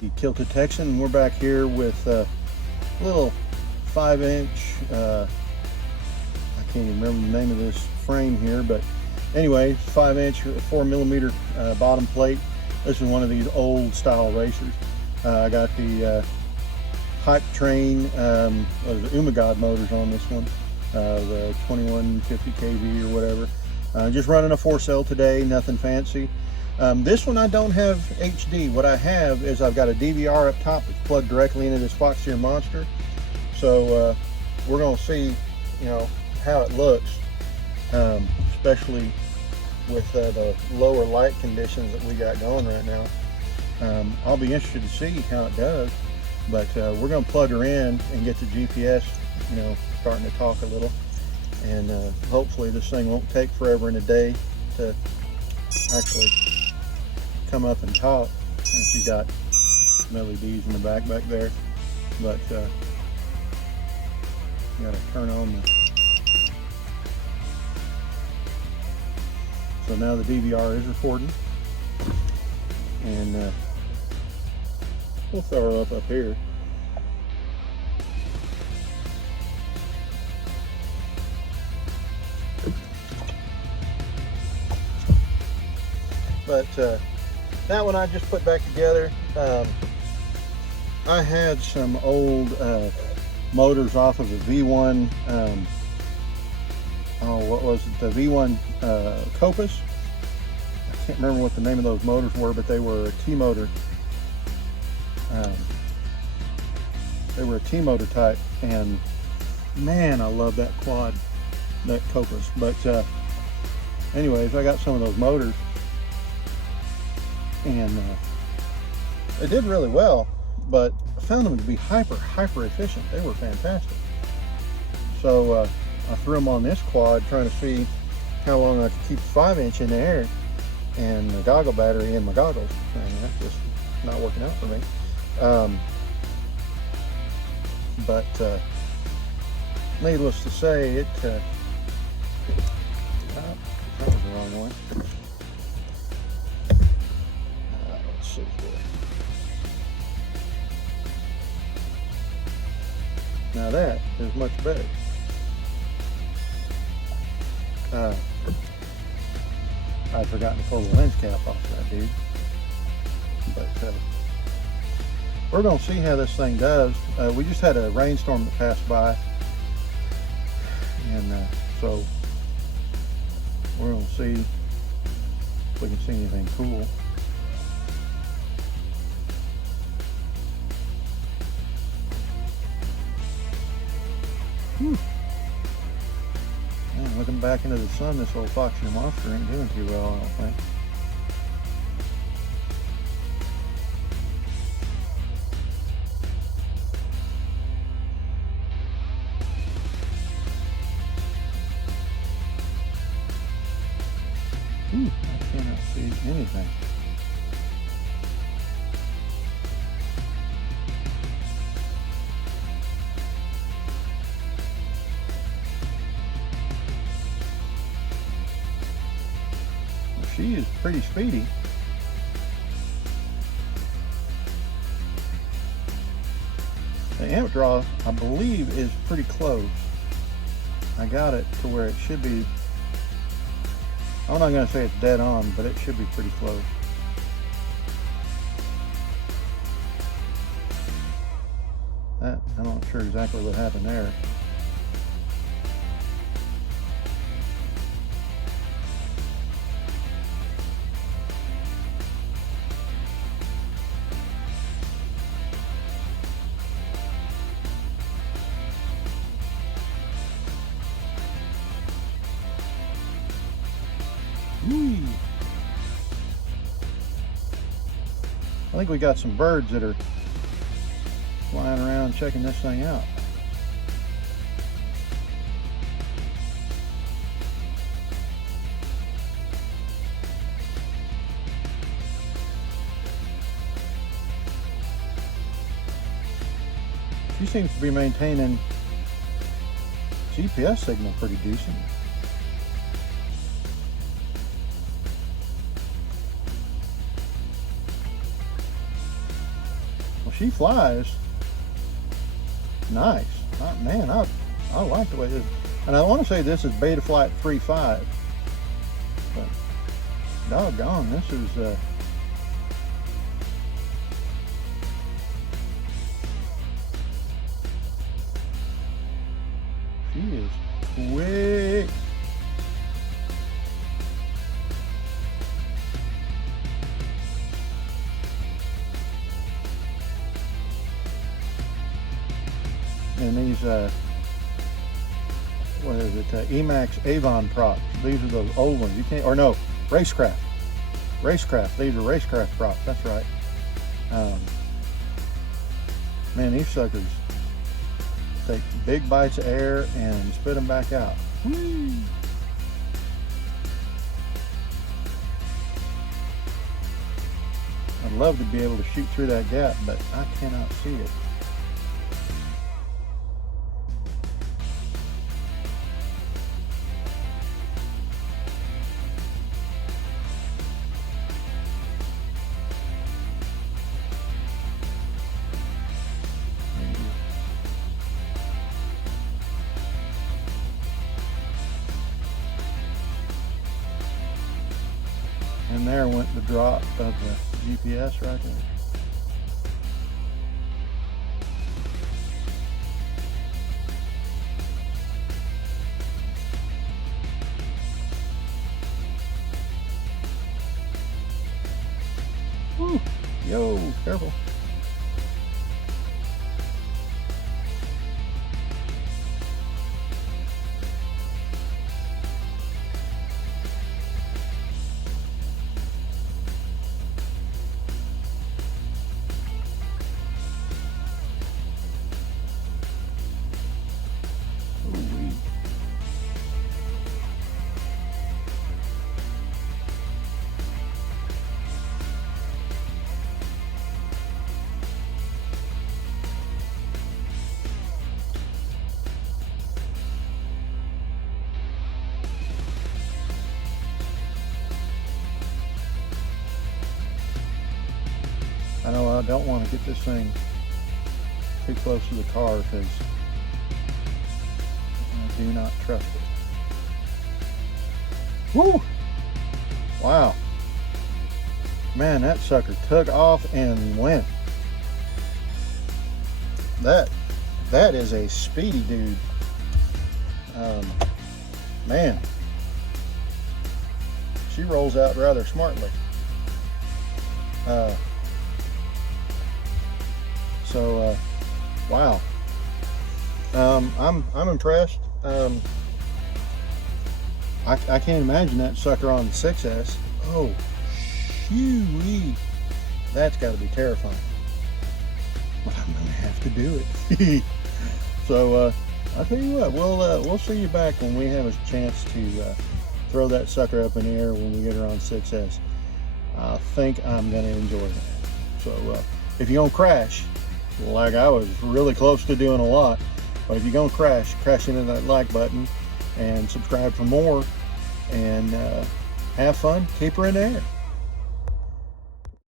the Kilted Texan. We're back here with a little 5-inch, I can't even remember the name of this frame here, but anyway, 5-inch 4mm bottom plate. This is one of these old style racers. I got the Hype Train, the Ummagawd motors on this one, the 2150 kV or whatever. Just running a 4-cell today, nothing fancy. This one I don't have HD. What I have is I've got a DVR up top that's plugged directly into this Foxeer monster. So we're going to see, you know, how it looks, especially with the lower light conditions that we got going right now. I'll be interested to see how it does, but we're going to plug her in and get the GPS, you know, starting to talk a little, and hopefully this thing won't take forever and a day to actually come up and talk. And she got some LEDs in the back there, but got to turn on the. So now the DVR is recording, and we'll throw her up here. But that one I just put back together. I had some old motors off of the V1, what was it, the V1 cooped. I can't remember what the name of those motors were, but they were a T-motor. They were a T-motor type, and man, I love that quad, that cooped. But anyways, I got some of those motors, and they did really well, but I found them to be hyper efficient. They were fantastic. So I threw them on this quad, trying to see how long I could keep 5-inch in the air, and the goggle battery in my goggles, and that's just not working out for me. But needless to say, it that was the wrong one. Let's see here. Now that is much better. I'd forgotten to pull the lens cap off that dude. But we're going to see how this thing does. We just had a rainstorm that passed by, and so we're going to see if we can see anything cool. Man, looking back into the sun, this old Foxeer monster ain't doing too well, I don't think. I cannot see anything. She is pretty speedy. The amp draw, I believe, is pretty close. I got it to where it should be. I'm not going to say it's dead on, but it should be pretty close. That, I'm not sure exactly what happened there. I think we got some birds that are flying around checking this thing out. She seems to be maintaining GPS signal pretty decent. Well, she flies nice. Man, I like the way this, and I want to say this is Betaflight 3.5, but doggone, this is she is quick. And these, what is it, Emax Avon props. These are the old ones. You can't, or no, Racecraft. These are Racecraft props, that's right. Man, these suckers take big bites of air and spit them back out. Whee! I'd love to be able to shoot through that gap, but I cannot see it. And there went the drop of the GPS right there. Woo. Yo, careful. I know I don't want to get this thing too close to the car because I do not trust it. Woo! Wow. Man, that sucker took off and went. That is a speedy dude. Man, she rolls out rather smartly. Wow. I'm impressed. I can't imagine that sucker on the 6S. Oh, shoo-wee. That's got to be terrifying. But I'm gonna have to do it. So I'll tell you what, we'll see you back when we have a chance to throw that sucker up in the air when we get her on 6S. I think I'm gonna enjoy that. So if you're gonna crash, like I was really close to doing a lot, but if you're gonna crash into that like button and subscribe for more, and have fun, keep her in the air.